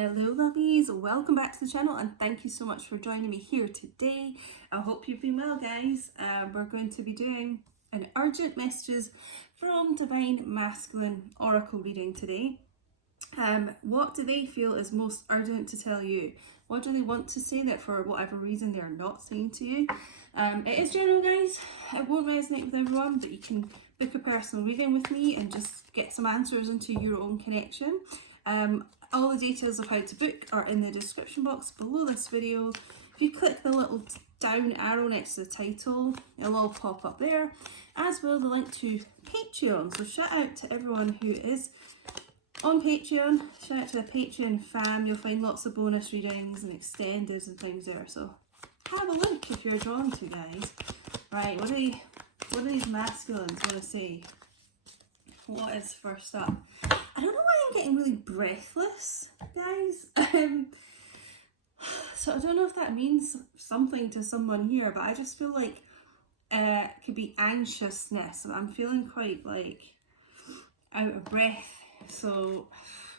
Hello lovies, welcome back to the channel and thank you so much for joining me here today. I hope you've been well, guys. We're going to be doing an urgent messages from Divine Masculine Oracle reading today. What do they feel is most urgent to tell you? What do they want to say that for whatever reason they're not saying to you? It is general, guys. It won't resonate with everyone, but you can book a personal reading with me and just get some answers into your own connection. All the details of how to book are in the description box below this video. If you click the little down arrow next to the title, it'll all pop up there, as well as the link to Patreon. So shout out to everyone who is on Patreon. Shout out to the Patreon fam. You'll find lots of bonus readings and extenders and things there. So have a look if you're drawn to, guys. Right, what do these masculines want to say? What is first up? I don't know why I'm getting really breathless, guys. So I don't know if that means something to someone here, but I just feel like it could be anxiousness. I'm feeling quite like out of breath. So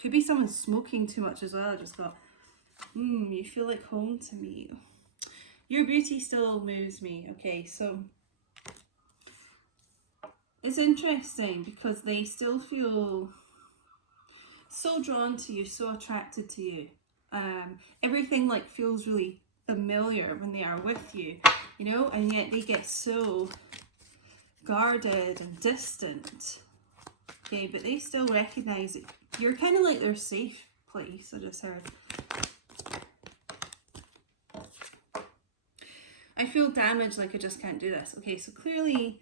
could be someone smoking too much as well. I just got, you feel like home to me. Your beauty still moves me. Okay, so it's interesting because they still feel so drawn to you, so attracted to you. Everything like feels really familiar when they are with you, you know, and yet they get so guarded and distant. Okay, but they still recognize it. You're kind of like their safe place, I just heard. I feel damaged, like I just can't do this. Okay, so clearly,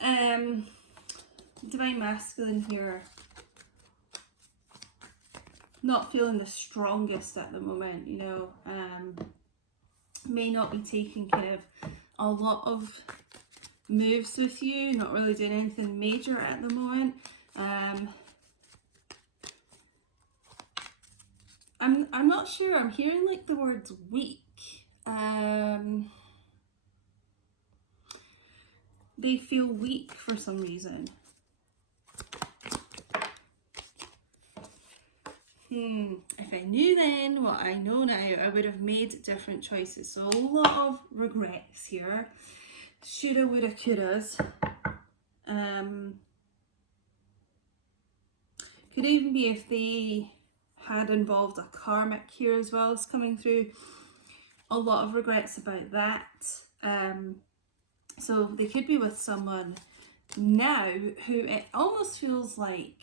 Divine Masculine here, not feeling the strongest at the moment, you know, may not be taking kind of a lot of moves with you, not really doing anything major at the moment. I'm not sure, I'm hearing like the words weak. They feel weak for some reason. If I knew then what I know now, I would have made different choices. So a lot of regrets here. Shoulda, woulda, couldas. Could even be if they had involved a karmic here as well as coming through. A lot of regrets about that. So they could be with someone now who it almost feels like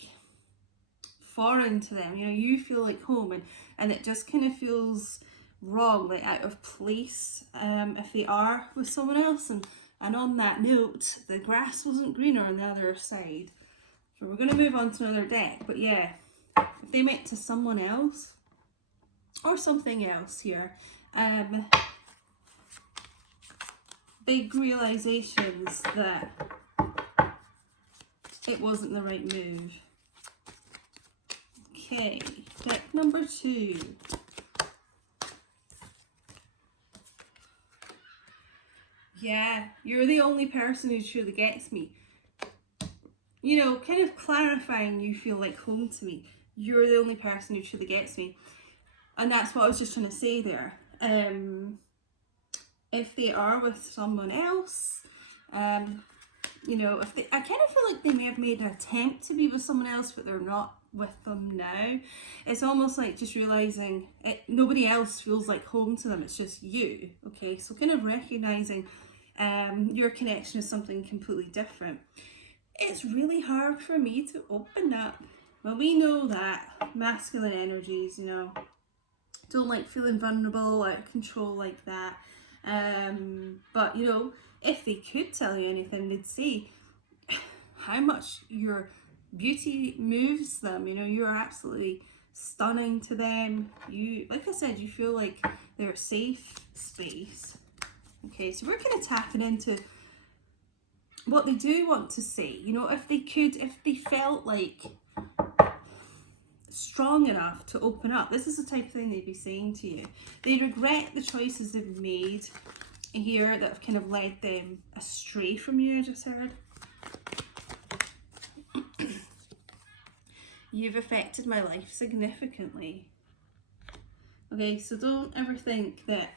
foreign to them, you know, you feel like home, and it just kind of feels wrong, like out of place, if they are with someone else. And on that note, the grass wasn't greener on the other side. So we're going to move on to another deck, but yeah, if they went to someone else or something else here, big realizations that it wasn't the right move. Okay, deck number 2. Yeah, you're the only person who truly gets me. You know, kind of clarifying, you feel like home to me. You're the only person who truly gets me. And that's what I was just trying to say there. If they are with someone else, you know, if they, I kind of feel like they may have made an attempt to be with someone else, but they're not with them now. It's almost like just realizing nobody else feels like home to them, it's just you. Okay, so kind of recognizing your connection is something completely different. It's really hard for me to open up. Well, we know that masculine energies, you know, don't like feeling vulnerable, out of control like that. But you know, if they could tell you anything, they'd say how much your beauty moves them. You know, you're absolutely stunning to them. You, like I said, you feel like they're a safe space. Okay, so we're kind of tapping into what they do want to say. You know, if they could, if they felt like strong enough to open up, this is the type of thing they'd be saying to you. They regret the choices they've made here that have kind of led them astray from you, I just heard. You've affected my life significantly. Okay, so don't ever think that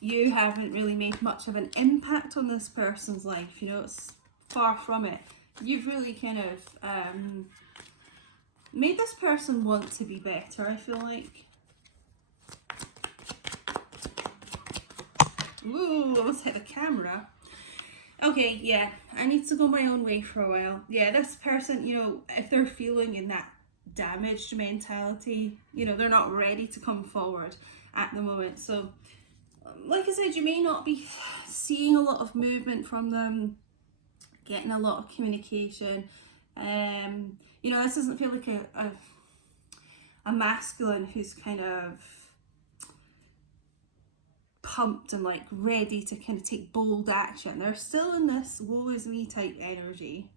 you haven't really made much of an impact on this person's life. You know, it's far from it. You've really kind of made this person want to be better, I feel like. Ooh, almost hit the camera. Okay, yeah, I need to go my own way for a while. Yeah, this person, you know, if they're feeling in that damaged mentality, you know, they're not ready to come forward at the moment. So, like I said, you may not be seeing a lot of movement from them, getting a lot of communication. You know, this doesn't feel like a masculine who's kind of pumped and like ready to kind of take bold action. They're still in this woe is me type energy.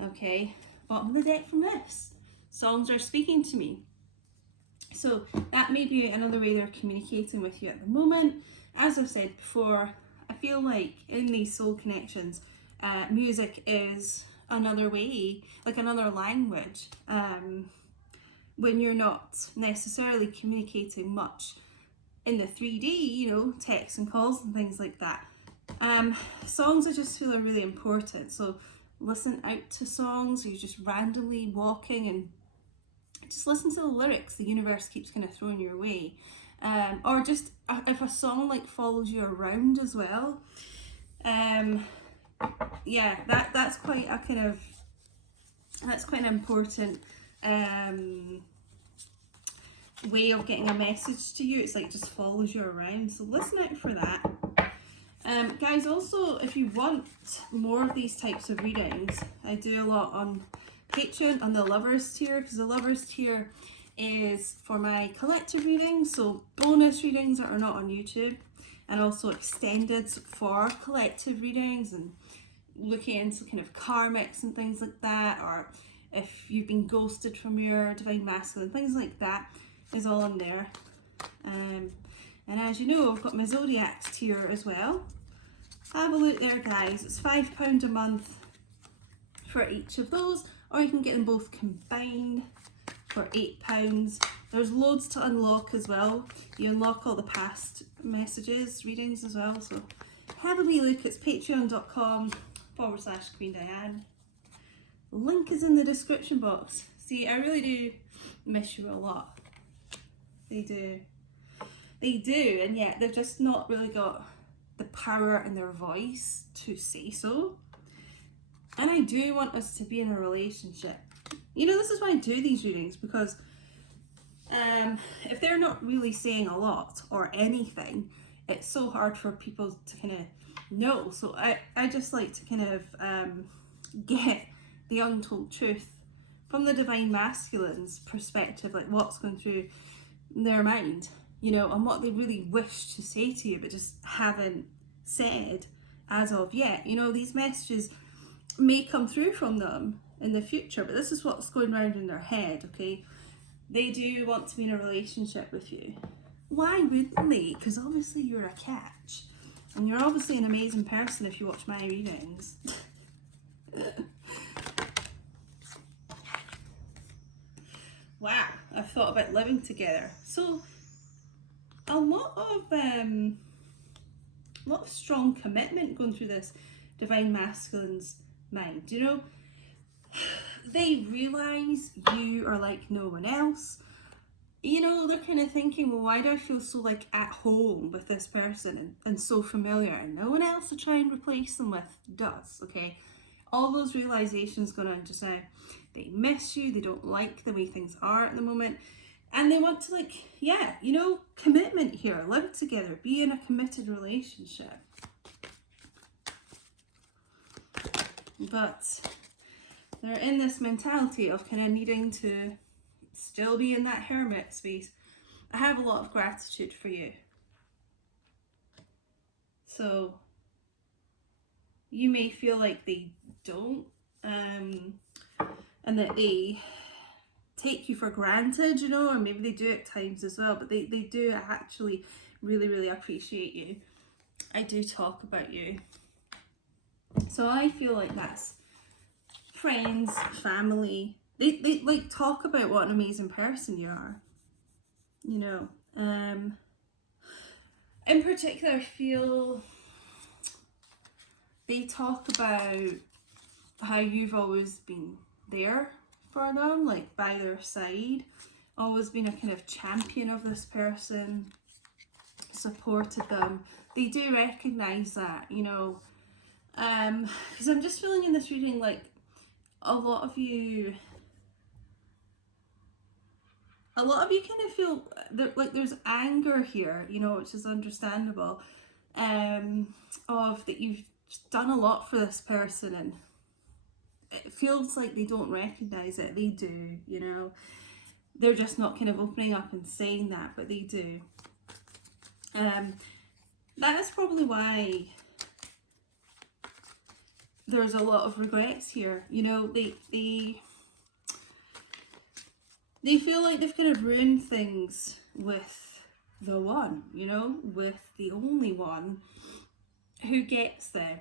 Okay, bottom of the deck from this. Songs are speaking to me. So that may be another way they're communicating with you at the moment. As I've said before, I feel like in these soul connections, music is another way, like another language. When you're not necessarily communicating much in the 3D, you know, texts and calls and things like that. Songs I just feel are really important. So listen out to songs. You're just randomly walking and just listen to the lyrics the universe keeps kind of throwing your way. Or just if a song like follows you around as well. Yeah, that's quite a kind of, that's quite an important way of getting a message to you. It's like just follows you around, so listen out for that. Guys, also if you want more of these types of readings, I do a lot on Patreon on the lovers tier, because the lovers tier is for my collective readings, so bonus readings that are not on YouTube, and also extended for collective readings and looking into kind of karmics and things like that, or if you've been ghosted from your divine masculine, things like that is all in there. And as you know, I've got my zodiacs tier as well. Have a look there, guys. It's £5 a month for each of those, or you can get them both combined for £8. There's loads to unlock as well. You unlock all the past messages, readings as well, so have a wee look. It's patreon.com/Queen Diane. Link is in the description box. See, I really do miss you a lot. They do. They do, and yet they've just not really got the power in their voice to say so. And I do want us to be in a relationship. You know, this is why I do these readings, because if they're not really saying a lot or anything, it's so hard for people to kind of know. So I just like to kind of get the untold truth from the divine masculine's perspective, like what's going through their mind, you know, and what they really wish to say to you but just haven't said as of yet. You know, these messages may come through from them in the future, but this is what's going around in their head. Okay, they do want to be in a relationship with you. Why wouldn't they? Because obviously you're a catch, and you're obviously an amazing person if you watch my readings. Wow, I've thought about living together. So a lot of strong commitment going through this divine masculine's mind. You know, they realize you are like no one else. You know, they're kind of thinking, well, why do I feel so like at home with this person and so familiar, and no one else to try and replace them with does. Okay, all those realizations going on just now. They miss you, they don't like the way things are at the moment, and they want to, like, yeah, you know, commitment here, live together, be in a committed relationship. But they're in this mentality of kind of needing to still be in that hermit space. I have a lot of gratitude for you. So you may feel like they don't, and that they take you for granted, you know, or maybe they do at times as well, but they do actually really, really appreciate you. I do talk about you. So I feel like that's friends, family. they like talk about what an amazing person you are, you know. In particular, I feel they talk about how you've always been there for them, like by their side, always been a kind of champion of this person, supported them. They do recognise that, you know, because I'm just feeling in this reading like a lot of you kind of feel like there's anger here, you know, which is understandable, of that you've done a lot for this person and it feels like they don't recognise it. They do, you know. They're just not kind of opening up and saying that, but they do. That is probably why there's a lot of regrets here. You know, they feel like they've kind of ruined things with the one, you know, with the only one who gets them.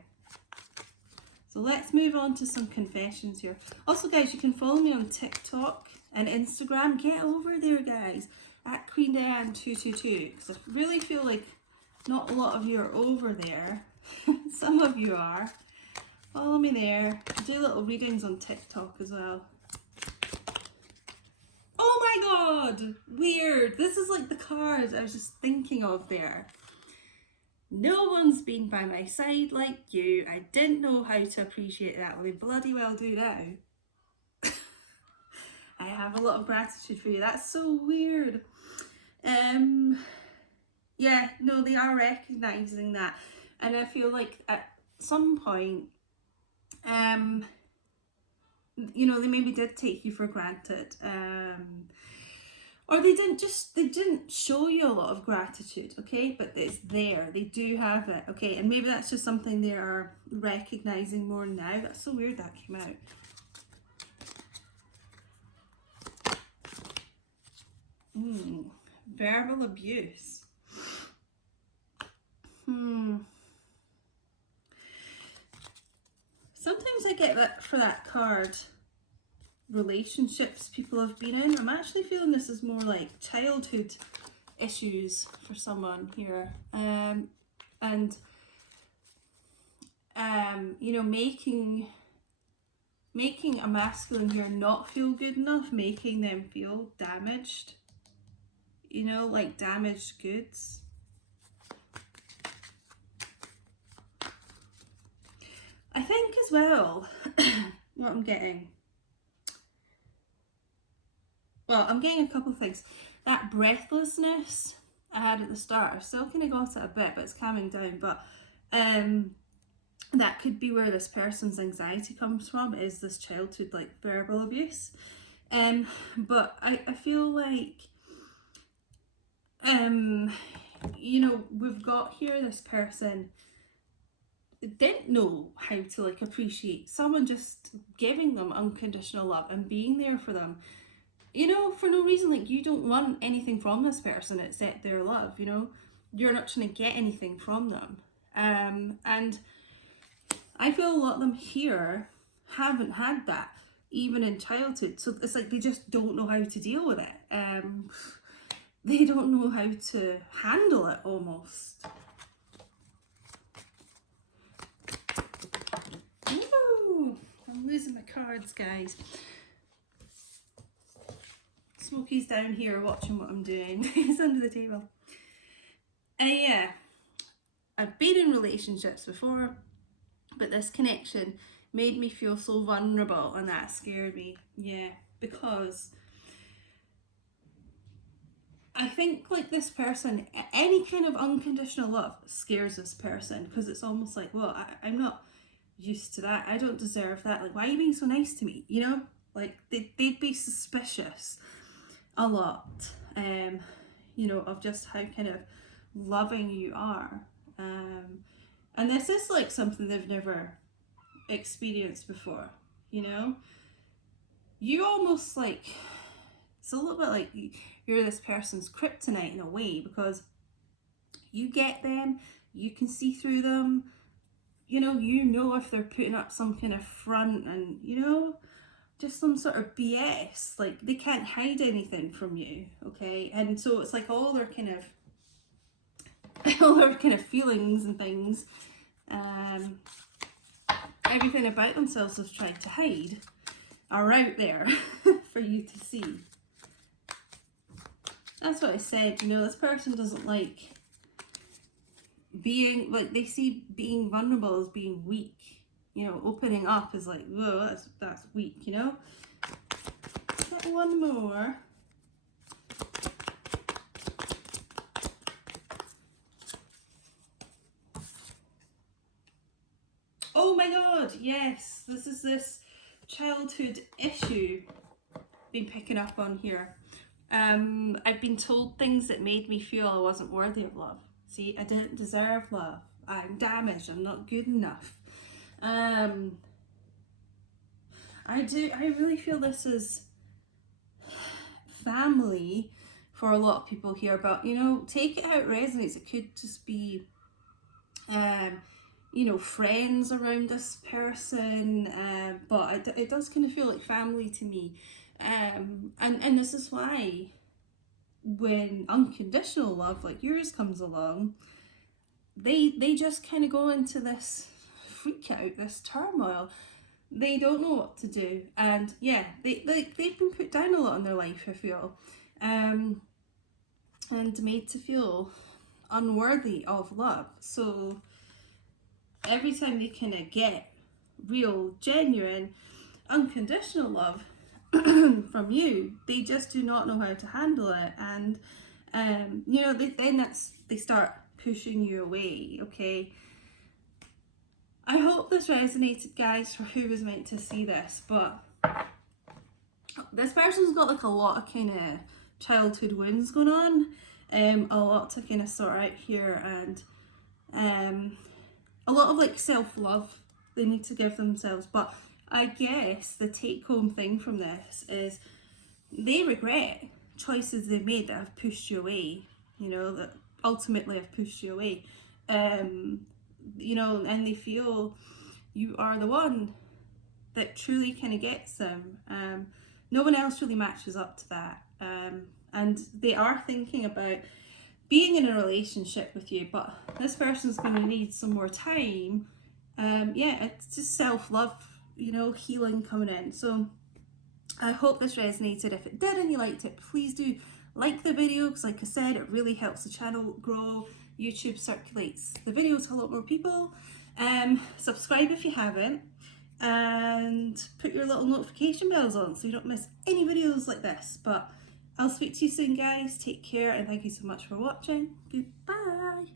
So let's move on to some confessions here. Also, guys, you can follow me on TikTok and Instagram. Get over there, guys, at Queen Diane 222, because I really feel like not a lot of you are over there. Some of you are. Follow me there. I do little readings on TikTok as well. Oh my god! Weird. This is like the cards I was just thinking of there. No one's been by my side like you. I didn't know how to appreciate that. Well, they bloody well do now. I have a lot of gratitude for you. That's so weird. Yeah, no, they are recognising that. And I feel like at some point, you know, they maybe did take you for granted. Or they didn't show you a lot of gratitude, okay? But it's there. They do have it, okay? And maybe that's just something they are recognising more now. That's so weird that came out. Verbal abuse. Sometimes I get that for that card. Relationships people have been in. I'm actually feeling this is more like childhood issues for someone here. You know, making a masculine here not feel good enough, making them feel damaged. You know, like damaged goods. I think as well, what I'm getting. Well, I'm getting a couple of things. That breathlessness I had at the start, I still kind of got it a bit, but it's calming down. But that could be where this person's anxiety comes from, is this childhood like verbal abuse. But I feel like, you know, we've got here this person didn't know how to like appreciate someone just giving them unconditional love and being there for them, you know, for no reason. Like, you don't want anything from this person except their love, you know. You're not trying to get anything from them. And I feel a lot of them here haven't had that even in childhood, so it's like they just don't know how to deal with it. They don't know how to handle it almost. Ooh, I'm losing my cards, guys. Smokey's down here watching what I'm doing. He's under the table. Yeah, I've been in relationships before, but this connection made me feel so vulnerable, and that scared me. Yeah, because I think like this person, any kind of unconditional love scares this person, because it's almost like, well, I'm not used to that. I don't deserve that. Like, why are you being so nice to me? You know, like they'd be suspicious a lot, you know, of just how kind of loving you are. And this is like something they've never experienced before, you know. You almost like, it's a little bit like you're this person's kryptonite in a way, because you get them, you can see through them, you know if they're putting up some kind of front, and you know, just some sort of BS. Like, they can't hide anything from you, okay? And so it's like all their kind of feelings and things, everything about themselves they've tried to hide are out there for you to see. That's what I said, you know, this person doesn't like being, like, they see being vulnerable as being weak. You know, opening up is like, whoa, that's weak, you know? Get one more. Oh my god, yes, this is this childhood issue been picking up on here. I've been told things that made me feel I wasn't worthy of love. See, I didn't deserve love. I'm damaged, I'm not good enough. I really feel this is family for a lot of people here, but you know, take it how it resonates. It could just be you know, friends around this person, but it does kind of feel like family to me, and this is why when unconditional love like yours comes along, they just kind of go into this freak out, this turmoil. They don't know what to do, and yeah, they've been put down a lot in their life, I feel, and made to feel unworthy of love. So every time they kind of get real, genuine, unconditional love from you, they just do not know how to handle it, and you know, they start pushing you away. Okay, I hope this resonated, guys, for who was meant to see this. But this person's got like a lot of kind of childhood wounds going on, a lot to kind of sort out here, and a lot of like self-love they need to give themselves. But I guess the take-home thing from this is they regret choices they've made that have pushed you away, you know, that ultimately have pushed you away, you know, and they feel you are the one that truly kind of gets them. No one else really matches up to that, and they are thinking about being in a relationship with you, but this person's going to need some more time. Yeah, it's just self-love, you know, healing coming in. So I hope this resonated. If it did and you liked it, please do like the video, because like I said, it really helps the channel grow. YouTube circulates the video to a lot more people. Subscribe if you haven't, and put your little notification bells on so you don't miss any videos like this. But I'll speak to you soon, guys. Take care, and thank you so much for watching. Goodbye.